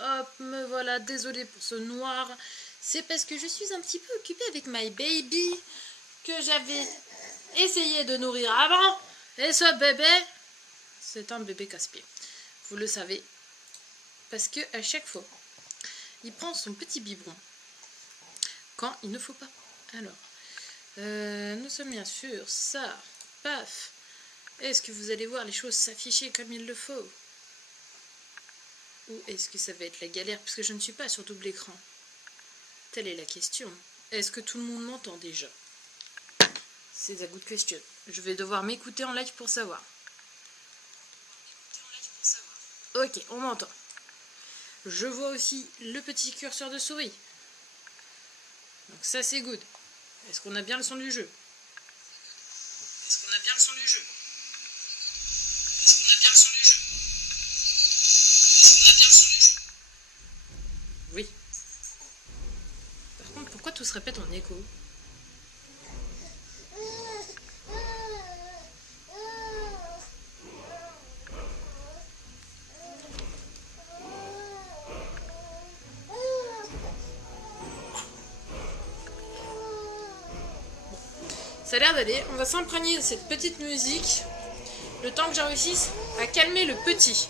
Hop, me voilà, désolée pour ce noir. C'est parce que je suis un petit peu occupée avec my baby que j'avais essayé de nourrir avant. Et ce bébé, c'est un bébé casse-pied. Vous le savez. Parce que à chaque fois, il prend son petit biberon quand il ne faut pas. Alors, nous sommes bien sûr ça. Paf. Est-ce que vous allez voir les choses s'afficher comme il le faut? Ou est-ce que ça va être la galère puisque je ne suis pas sur double écran? Telle est la question. Est-ce que tout le monde m'entend déjà? C'est a good question. Je vais devoir m'écouter en live pour savoir. Ok, on m'entend. Je vois aussi le petit curseur de souris. Donc ça c'est good. Est-ce qu'on a bien le son du jeu? Oui. Par contre, pourquoi tout se répète en écho? Ça a l'air d'aller. On va s'imprégner de cette petite musique le temps que je réussisse à calmer le petit.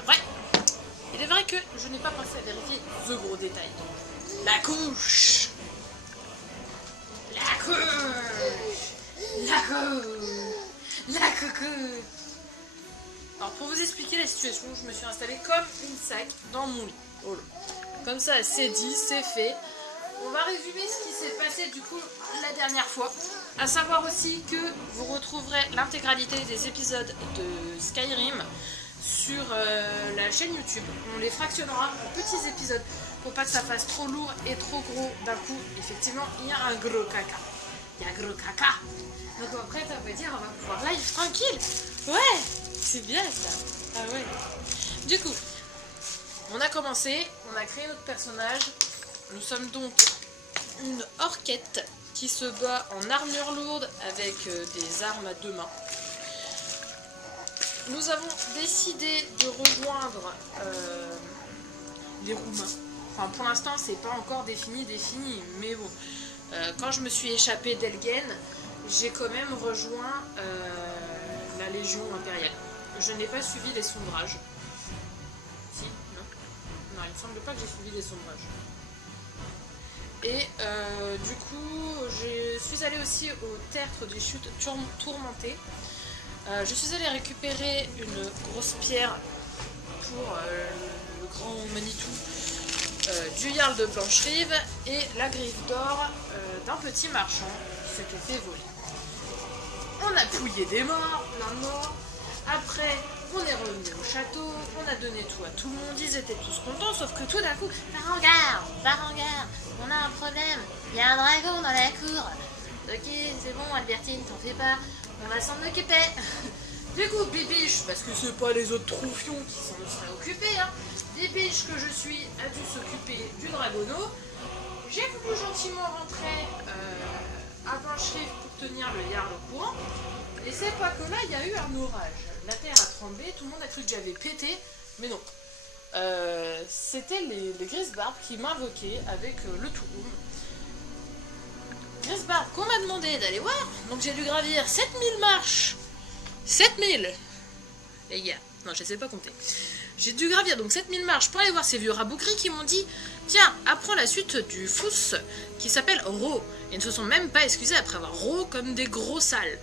Après, il est vrai que je n'ai pas pensé à vérifier ce gros détail. La couche. La couche. La couche. La coucou. Alors pour vous expliquer la situation, je me suis installée comme une sac dans mon lit. Oh là. Comme ça, c'est dit, c'est fait. On va résumer ce qui s'est passé du coup la dernière fois. À savoir aussi que vous retrouverez l'intégralité des épisodes de Skyrim sur la chaîne YouTube. On les fractionnera en petits épisodes pour pas que ça fasse trop lourd et trop gros d'un coup. Effectivement, il y a un gros caca. Il y a un gros caca. Donc après, ça veut dire on va pouvoir live tranquille. Ouais, c'est bien ça. Ah ouais. Du coup, on a commencé, on a créé notre personnage. Nous sommes donc une orquette qui se bat en armure lourde avec des armes à deux mains. Nous avons décidé de rejoindre les Roumains. Enfin, pour l'instant, c'est pas encore défini, mais bon. Quand je me suis échappée d'Elgen, j'ai quand même rejoint la Légion impériale. Je n'ai pas suivi les sombrages. Si, non. Non, il me semble pas que j'ai suivi les sombrages. Et du coup, je suis allée aussi au tertre des chutes tourmentées. Je suis allée récupérer une grosse pierre pour le grand Manitou du Jarl de Blancherive et la griffe d'or d'un petit marchand qui s'était fait voler. On a pouillé des morts, plein de morts. Après, on est revenu au château, on a donné tout à tout le monde, ils étaient tous contents, sauf que tout d'un coup, Barangar, on a un problème, il y a un dragon dans la cour. Ok, c'est bon, Albertine, t'en fais pas, on va s'en occuper. Du coup, Bibiche, parce que c'est pas les autres troufions qui s'en seraient occupés, hein, Bibiche que je suis a dû s'occuper du dragonneau. J'ai voulu gentiment rentrer à Blancherive pour tenir le Jarl au courant. Et c'est pas que là, il y a eu un orage. La terre a tremblé, tout le monde a cru que j'avais pété, mais non. C'était les Grisbarbes qui m'invoquaient avec le Touroum. Grisbarbes qu'on m'a demandé d'aller voir, donc j'ai dû gravir 7000 marches. 7000 les gars, non je sais pas compter. J'ai dû gravir donc 7000 marches pour aller voir ces vieux rabougris qui m'ont dit tiens, apprends la suite du Fous qui s'appelle Ro. Et ils ne se sont même pas excusés après avoir Ro comme des gros sales.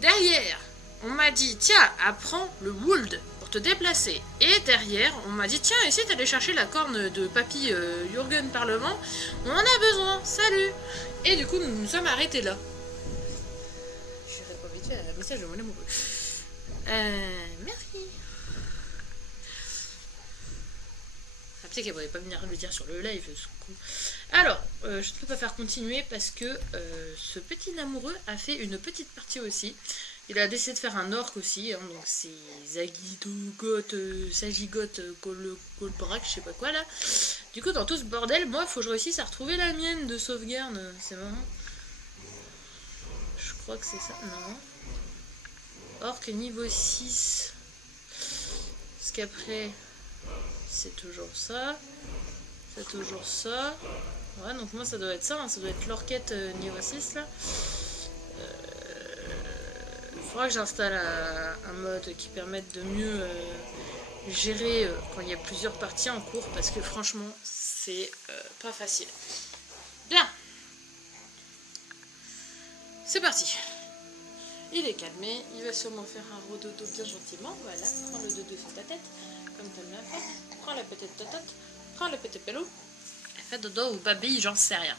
Derrière, on m'a dit tiens, apprends le Wold pour te déplacer. Et derrière, on m'a dit tiens, essaie d'aller chercher la corne de papy Jürgen Parlement. On en a besoin, salut. Et du coup, nous nous sommes arrêtés là. Je réponds vite fait à un message de mon amoureux. Merci. Ah, peut-être qu'elle ne pourrait pas venir le dire sur le live, ce coup. Alors, je ne peux pas faire continuer parce que ce petit amoureux a fait une petite partie aussi. Il a décidé de faire un orc aussi, hein, donc c'est Sagigoth, Golbrak, je sais pas quoi là. Du coup, dans tout ce bordel, moi, il faut que je réussisse à retrouver la mienne de sauvegarde, c'est marrant. crois que c'est ça. Non. Orc niveau 6. Parce qu'après, c'est toujours ça. C'est toujours ça. Ouais, donc moi ça doit être ça. Hein. Ça doit être l'orquette niveau 6 là. Faudra que j'installe un mode qui permette de mieux gérer quand il y a plusieurs parties en cours. Parce que franchement, c'est pas facile. Bien. C'est parti. Il est calmé, il va sûrement faire un rododo bien gentiment. Voilà, prends le dodo sur ta tête, comme tu bien fait. Prends la petite totote, prends le petit pelot. Fait dodo ou baby, j'en sais rien.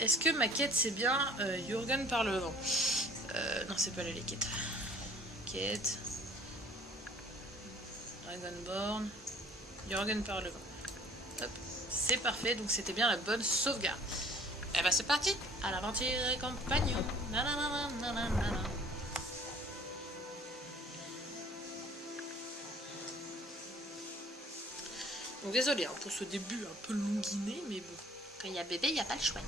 Est-ce que ma quête c'est bien Jürgen par le vent? Non, c'est pas là les quêtes. Quête. Dragonborn. Jürgen par le vent. Hop, c'est parfait, donc c'était bien la bonne sauvegarde. Et bah c'est parti, à l'aventure et compagnon. Nanana, nanana. Donc désolé hein, pour ce début un peu longuiné, mais bon, quand il y a bébé, il n'y a pas le choix.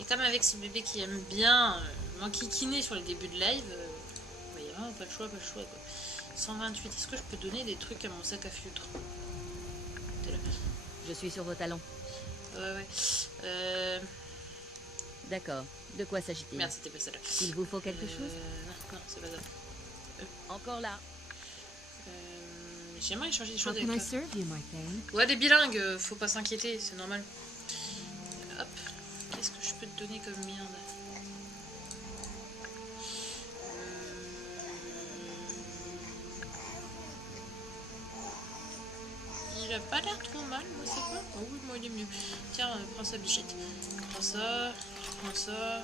Et comme avec ce bébé qui aime bien m'enquiquiner sur les débuts de live, il n'y a vraiment pas le choix, quoi. 128, est-ce que je peux donner des trucs à mon sac à feutre? Je suis sur vos talons. Ouais. D'accord. De quoi s'agit-il? Merde, c'était pas ça là. Il vous faut quelque chose? Non, c'est pas ça. Encore là. J'aimerais changer des choses avec How can I toi. serve you, my thing? Ouais, des bilingues, faut pas s'inquiéter, c'est normal. Hop, qu'est-ce que je peux te donner comme merde? Il a pas l'air trop mal, moi c'est quoi? Oh oui, moi il est mieux. Tiens, prends ça, bichette. Prends ça, ça.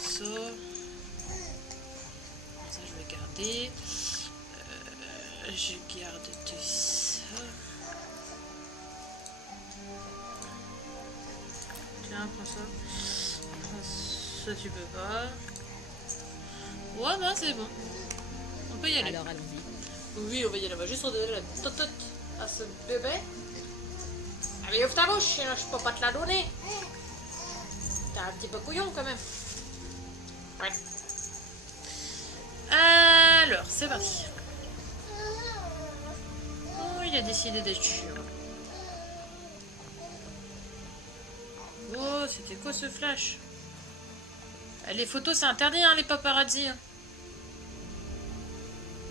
Ça, je vais garder. Je garde tout ça. Tiens, prends ça. Prends ça, tu peux pas. Ouais, bah c'est bon. On peut y aller. Alors allons-y. Oui, on va y aller. On va juste redonner la totote à ce bébé. Allez, ouvre ta bouche, sinon je peux pas te la donner. T'es un petit peu couillon quand même. Ouais. Alors, c'est parti. Oh, il a décidé d'être chiant. Oh, c'était quoi ce flash? Les photos, c'est interdit, hein, les paparazzi. Hein.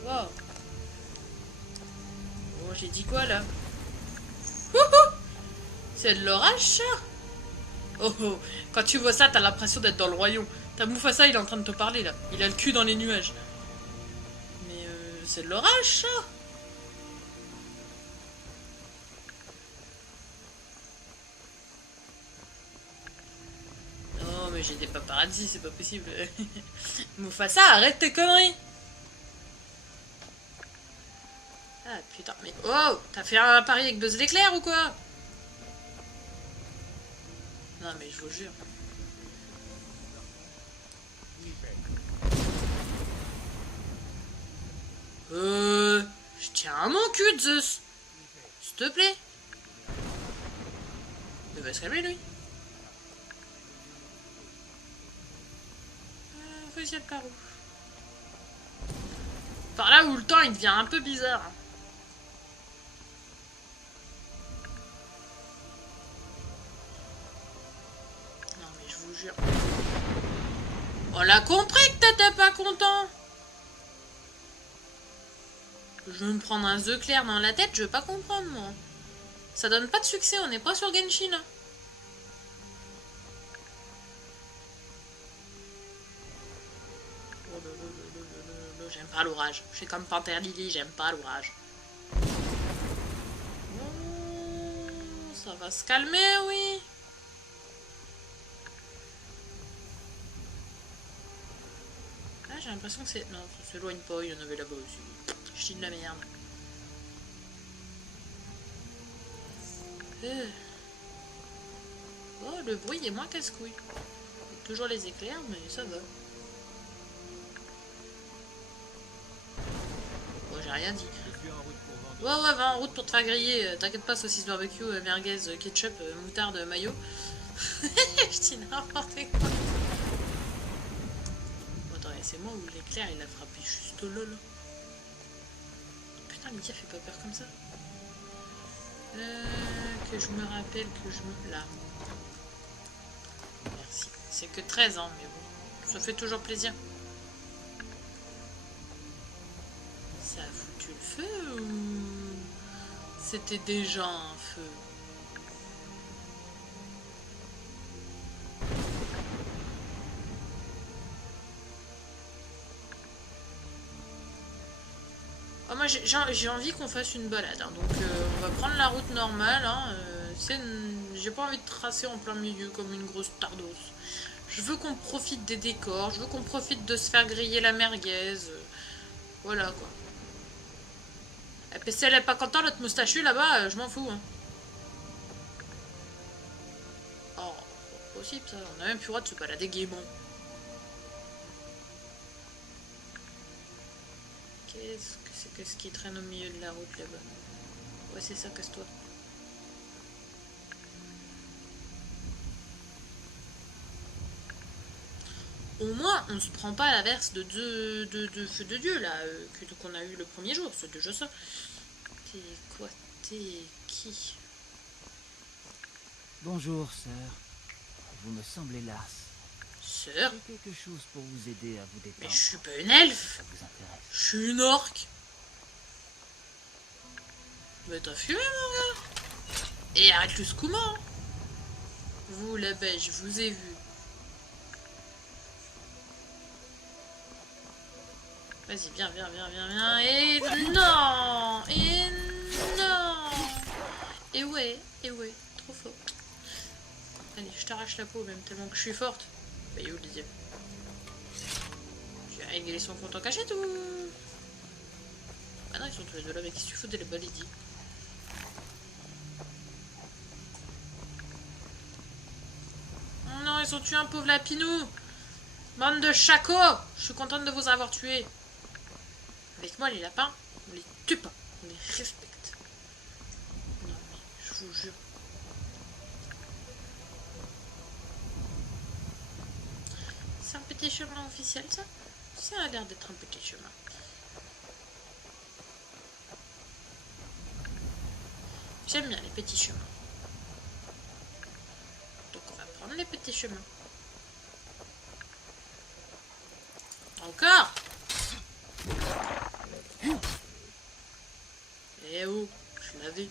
Wow. Bon, j'ai dit quoi, là? C'est de l'orage, ça? Oh, oh, quand tu vois ça, t'as l'impression d'être dans le royaume. T'as Mufasa, il est en train de te parler, là. Il a le cul dans les nuages. Mais, c'est de l'orage, ça? Non, mais j'ai des paparazzi, c'est pas possible. Mufasa, arrête tes conneries! Ah, putain, mais... Oh! T'as fait un pari avec Buzz l'éclair ou quoi? Non, mais je vous jure. Je tiens à mon cul, Zeus. S'il te plaît. Il va se calmer, lui. Rusiel par où? Par là où le temps, il devient un peu bizarre. Non, mais je vous jure. On l'a compris que t'étais pas content. Je veux me prendre un œuf clair dans la tête, je veux pas comprendre, moi. Ça donne pas de succès, on n'est pas sur Genshin. Hein. J'aime pas l'orage. Je suis comme Panthère Lily, j'aime pas l'orage. Ça va se calmer, oui. Ah, j'ai l'impression que c'est... Non, ça s'éloigne pas, il y en avait là-bas aussi. Je dis de la merde. Oh, le bruit est moins casse-couille. Toujours les éclairs, mais ça va. Bon, j'ai rien dit. Ouais, va en route pour te faire griller. T'inquiète pas, saucisse barbecue, merguez, ketchup, moutarde, mayo. Je dis n'importe quoi. Bon, attends, c'est moi ou l'éclair il a frappé juste là là. Putain, Lydia fait pas peur comme ça. Que je me rappelle que je me... Là. Merci. C'est que 13 ans, mais bon. Ça fait toujours plaisir. Ça a foutu le feu ou... C'était déjà un feu? Oh, moi j'ai envie qu'on fasse une balade, hein. Donc on va prendre la route normale, hein. J'ai pas envie de tracer en plein milieu comme une grosse tardos. Je veux qu'on profite des décors, je veux qu'on profite de se faire griller la merguez, voilà quoi. Et puis si elle est pas contente, notre moustachu là-bas, je m'en fous, hein. Oh, pas possible ça, on a même plus le droit de se balader gaiement. Qu'est-ce que c'est que ce qui traîne au milieu de la route là-bas? Ouais, c'est ça, casse-toi. Au moins, on se prend pas à l'averse de feu de Dieu là, qu'on a eu le premier jour, c'est déjà ça. T'es quoi? T'es qui? Bonjour, sœur. Vous me semblez lasse. Sœur? J'ai quelque chose pour vous aider à vous Mais détendre. je suis pas une elfe! Ça vous intéresse? Je suis une orque! Mais t'as fumé, mon gars! Et arrête le scouman! Vous, là-bas, je vous ai vu. Vas-y, viens, viens, viens, viens, viens. Et non! Et non! Et ouais, trop fort. Allez, je t'arrache la peau, même tellement que je suis forte. Bah, il est où le deuxième? Tu as réglé son compte en cachette ou... Ah non, ils sont tous les deux là, mais qu'est-ce que tu fous de les balader? Non, ils ont tué un pauvre lapinou! Bande de chacos! Je suis contente de vous avoir tués. Avec moi, les lapins, on les tue pas, on les respecte. Non, mais je vous jure. C'est un petit chemin officiel, ça? Ça a l'air d'être un petit chemin. J'aime bien les petits chemins. Donc on va prendre les petits chemins. Encore? Eh oh, je l'avais.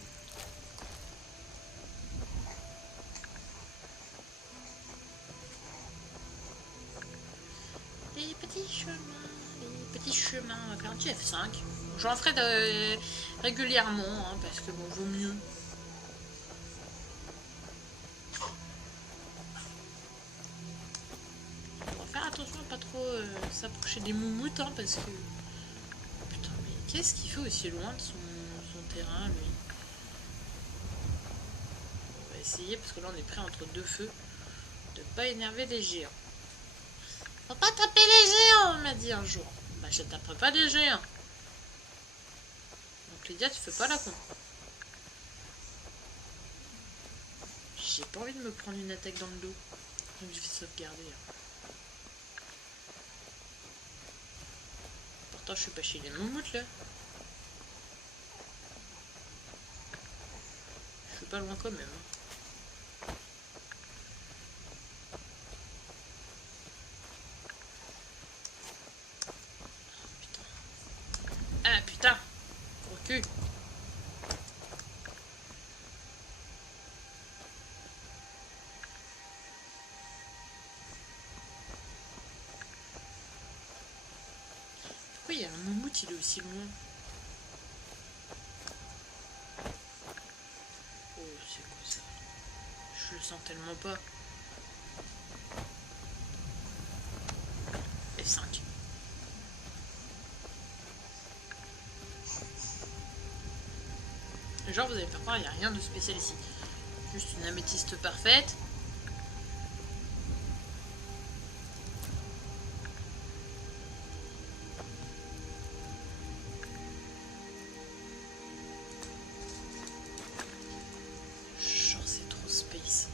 Les petits chemins, on va faire un petit F5. J'en ferai régulièrement, hein, parce que bon, vaut mieux. On va faire attention à pas trop s'approcher des moumoutes, hein, parce que... Putain, mais qu'est-ce qu'il fait aussi loin de son terrain, lui? On va essayer, parce que là on est pris entre deux feux, de pas énerver les géants. Faut pas taper les géants, on m'a dit un jour. Bah je taperai pas les géants. Donc Lydia, tu fais pas la con. J'ai pas envie de me prendre une attaque dans le dos. Donc je vais sauvegarder. Pourtant je suis pas chez les moumoutes là. Je suis pas loin quand même. Ah putain! Recule! Pourquoi il y a un moumoute, il est aussi loin? Oh, c'est quoi ça? Je le sens tellement pas. F5. Genre, vous allez pas croire, il n'y a rien de spécial ici. Juste une améthyste parfaite. Genre, c'est trop space.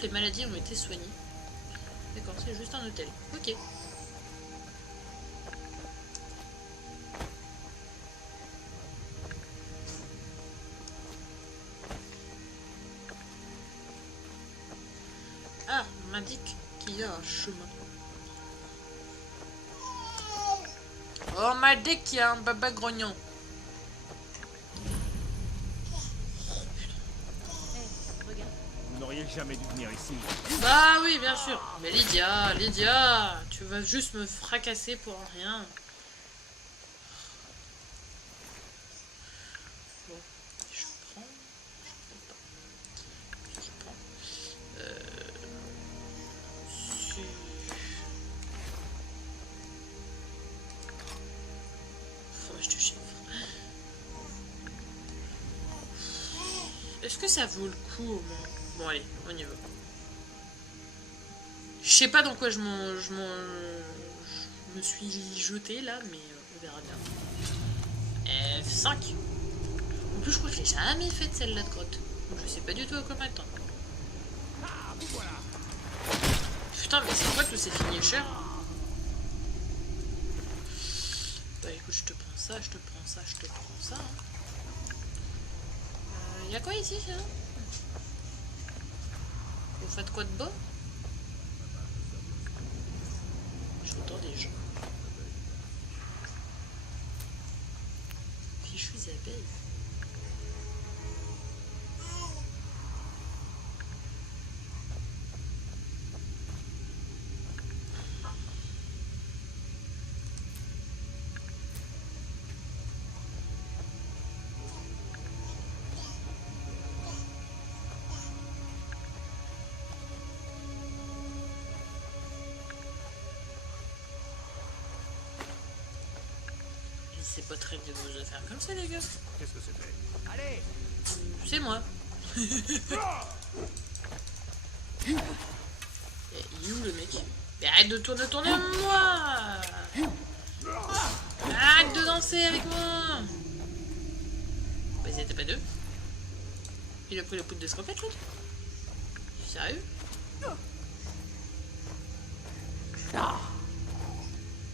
toutes les maladies ont été soignées. D'accord, c'est juste un hôtel. Ok. Ah, on m'indique qu'il y a un chemin. Oh, on m'a dit qu'il y a un baba grognon. Regarde. Vous n'auriez jamais dû venir ici. Bah oui, bien sûr. Mais Lydia, tu vas juste me fracasser pour rien. Bon, je prends. Je prends. Si- Fromage de chèvre. Est-ce que ça vaut le coup au moins? Bon allez, on y va. Je sais pas dans quoi je me suis jeté là, mais on verra bien. F5. En plus, je crois que je l'ai jamais faite celle-là de grotte. Donc je sais pas du tout à quoi m'attendre. Putain, mais c'est quoi que c'est fini cher? Bah écoute, je te prends ça, je te prends ça, je te prends ça. Y'a quoi ici, ça? Vous faites quoi de beau? J'entends des gens. Fichus abeilles. C'est pas très de vos affaires comme ça, les gars. Qu'est-ce que c'était? Allez! C'est moi. Et il est où le mec? Mais arrête de tourner autour de moi! Arrête de danser avec moi! Bah, ils étaient pas deux. Il a pris la poudre d'escampette, l'autre. Sérieux?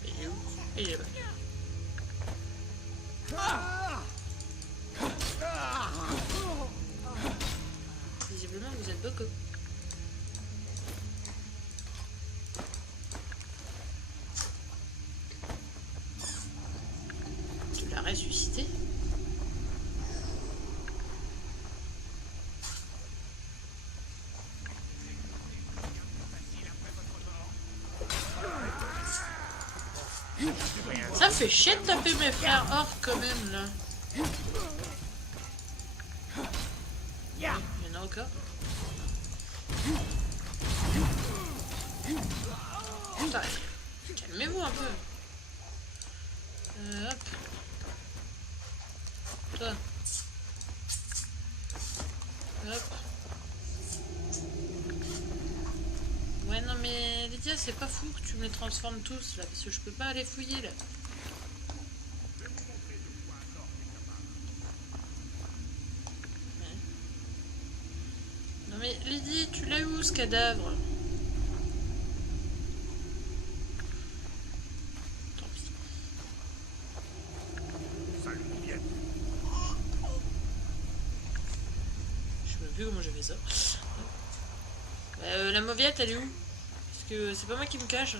Il est où? Il est là-bas. Visiblement, vous êtes beaucoup. Tu l'as ressuscité? Ça me fait chier de taper mes frères orques quand même là. Il y en a encore. Putain, calmez-vous un peu. Hop. Toi. Hop. Ouais non mais Lydia, c'est pas fou que tu me les transformes tous là, parce que je peux pas aller fouiller là. Ouais. Non mais Lydie, tu l'as où ce cadavre? Tant pis. Salut, Viette. Je sais même plus comment j'ai fait ça. La mauviette, elle est où? Parce que c'est pas moi qui me cache.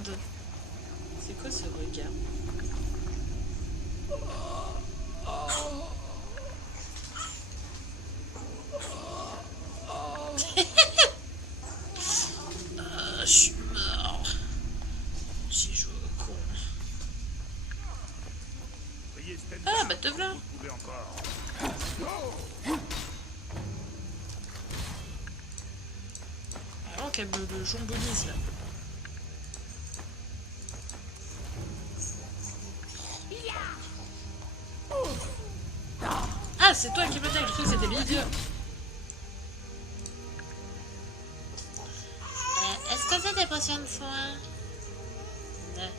Attends. C'est quoi ce regard? Ah, je suis mort. J'ai joué au con. Soyez stand-by. Ah, bah te voilà. Vous pouvez encore. Vraiment qu'elle me jambonise là. Ah, c'est toi qui m'attaque, je crois que c'était Lydia. Est-ce que c'est des potions de soin? Non.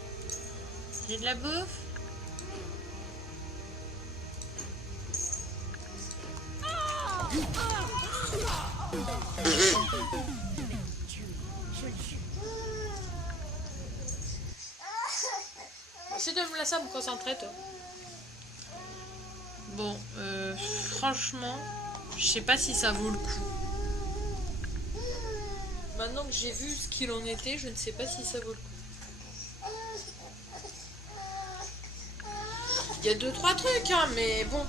J'ai de la bouffe? Essaye de me laisser à me concentrer, toi. Bon, franchement, je sais pas si ça vaut le coup. Maintenant que j'ai vu ce qu'il en était, je ne sais pas si ça vaut le coup. Il y a 2-3 trucs, hein, mais bon.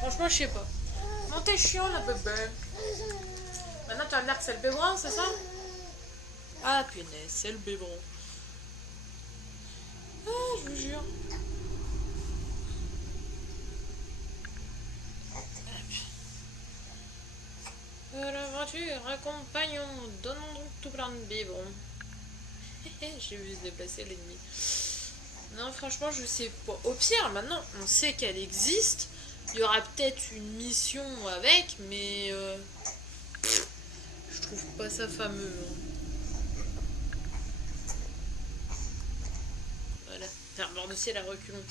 Franchement, je sais pas. Non, t'es chiant, la bébé. Maintenant, tu vas me dire que c'est le biberon, c'est ça? Ah, punaise, c'est le biberon. Ah, je vous jure. L'aventure, accompagnons, donnons donc tout plein de biberons. J'ai vu se déplacer l'ennemi. Non, franchement, je sais pas. Au pire, maintenant, on sait qu'elle existe. Il y aura peut-être une mission avec, mais je trouve pas ça fameux. Voilà. Faire mort de ciel à reculons.